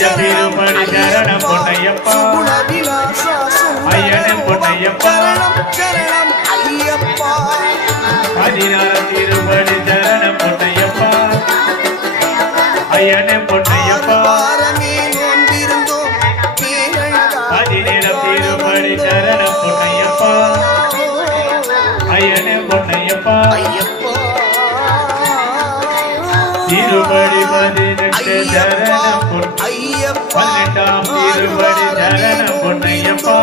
திருமணி சரணம் பொன்னையப்பா ஐயனே பொன்னையப்பா 16 திருமணி சரணம் பொன்னையப்பா ஐயனே பொன்னையப்பா 17 திருமணி சரணம் பொன்னையப்பா ஐயனே பொன்னையப்பா திருமணி 18 சரணம் பொன்னையப்பா 18 திருமணி சரணம் பொன்னையப்பா